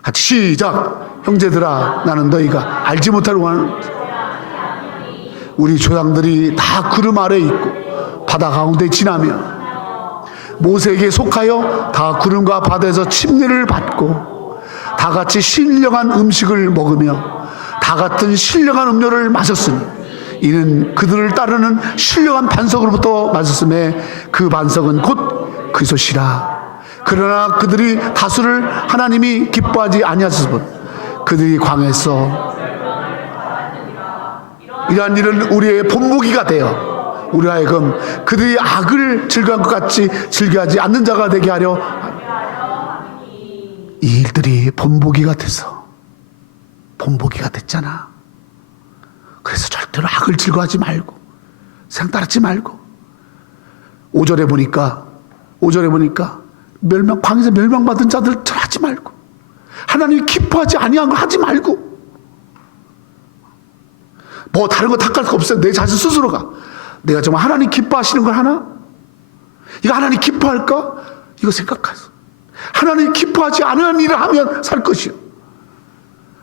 같이 시작. 형제들아, 나는 너희가 알지 못하려고 하는 우리 조상들이 다 구름 아래 있고 바다 가운데 지나며 모세에게 속하여 다 구름과 바다에서 침례를 받고 다 같이 신령한 음식을 먹으며 다 같은 신령한 음료를 마셨으니 이는 그들을 따르는 신령한 반석으로부터 마셨음에 그 반석은 곧 그리스도시라. 그러나 그들이 다수를 하나님이 기뻐하지 아니하셨으므로 그들이 광야에서 이러한 일은 우리의 본보기가 되어 우리 하여금 그들이 악을 즐거운 것 같이 즐겨하지 않는 자가 되게 하려, 이 일들이 본보기가 돼서 본보기가 됐잖아. 그래서 절대로 악을 즐거워하지 말고 세상 따르지 말고, 5절에 보니까 광야에서 멸망받은 자들 하지 말고, 하나님이 기뻐하지 아니한 걸 하지 말고, 뭐 다른 거 탓할 거 없어요. 내 자신 스스로가 내가 정말 하나님 기뻐하시는 걸 하나? 이거 하나님 기뻐할까? 이거 생각하세요. 하나님 기뻐하지 않은 일을 하면 살 것이요,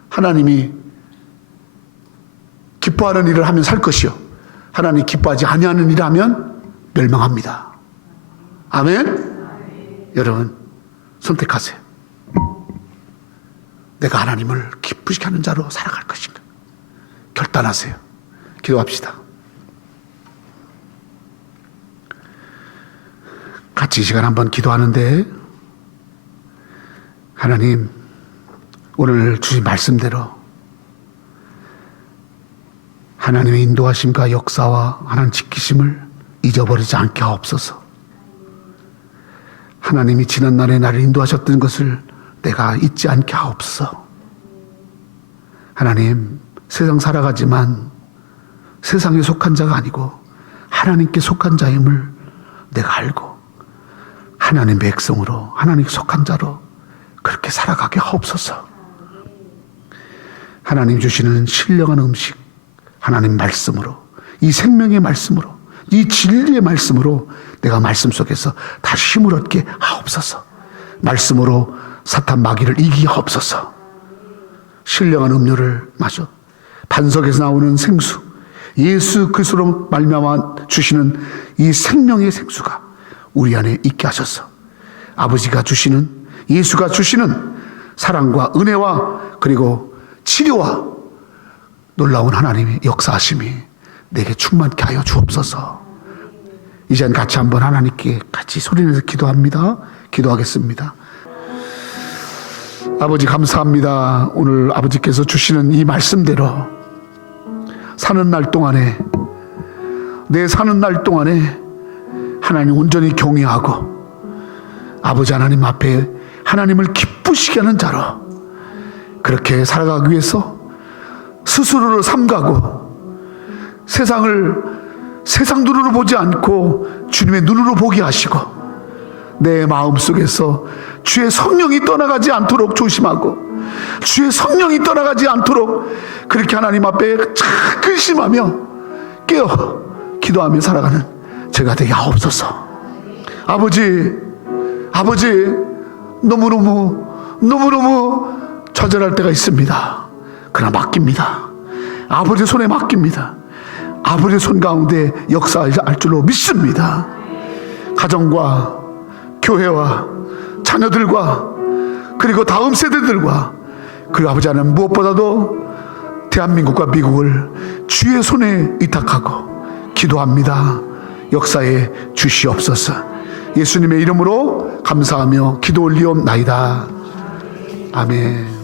하나님이 기뻐하는 일을 하면 살 것이요, 하나님 기뻐하지 아니하는 일을 하면 멸망합니다. 아멘. 여러분, 선택하세요. 내가 하나님을 기쁘시게 하는 자로 살아갈 것인가? 결단하세요. 기도합시다. 같이 이 시간 한번 기도하는데, 하나님, 오늘 주신 말씀대로 하나님의 인도하심과 역사와 하나님 지키심을 잊어버리지 않게 하옵소서. 하나님이 지난날에 나를 인도하셨던 것을 내가 잊지 않게 하옵소서. 하나님, 세상 살아가지만 세상에 속한 자가 아니고 하나님께 속한 자임을 내가 알고 하나님의 백성으로, 하나님께 속한 자로 그렇게 살아가게 하옵소서. 하나님 주시는 신령한 음식, 하나님 말씀으로, 이 생명의 말씀으로, 이 진리의 말씀으로 내가 말씀 속에서 다시 힘을 얻게 하옵소서. 말씀으로 사탄 마귀를 이기게 하옵소서. 신령한 음료를 마셔 반석에서 나오는 생수, 예수 그리스도로 말미암아 주시는 이 생명의 생수가 우리 안에 있게 하셔서 아버지가 주시는, 예수가 주시는 사랑과 은혜와 그리고 치료와 놀라운 하나님의 역사하심이 내게 충만케 하여 주옵소서. 이젠 같이 한번 하나님께 같이 소리내서 기도합니다. 기도하겠습니다. 아버지 감사합니다. 오늘 아버지께서 주시는 이 말씀대로 사는 날 동안에, 내 사는 날 동안에 하나님 온전히 경외하고 아버지 하나님 앞에 하나님을 기쁘시게 하는 자로 그렇게 살아가기 위해서 스스로를 삼가고 세상을 세상 눈으로 보지 않고 주님의 눈으로 보게 하시고 내 마음속에서 주의 성령이 떠나가지 않도록 조심하고 주의 성령이 떠나가지 않도록 그렇게 하나님 앞에 근심하며 깨어 기도하며 살아가는 제가 되게 하옵소서. 아버지 너무너무 좌절할 때가 있습니다. 그러나 맡깁니다. 아버지 손에 맡깁니다. 아버지 손 가운데 역사할 줄로 믿습니다. 가정과 교회와 자녀들과 그리고 다음 세대들과 그리고 아버지 하나님 무엇보다도 대한민국과 미국을 주의 손에 의탁하고 기도합니다. 역사에 주시옵소서. 예수님의 이름으로 감사하며 기도 올리옵나이다. 아멘.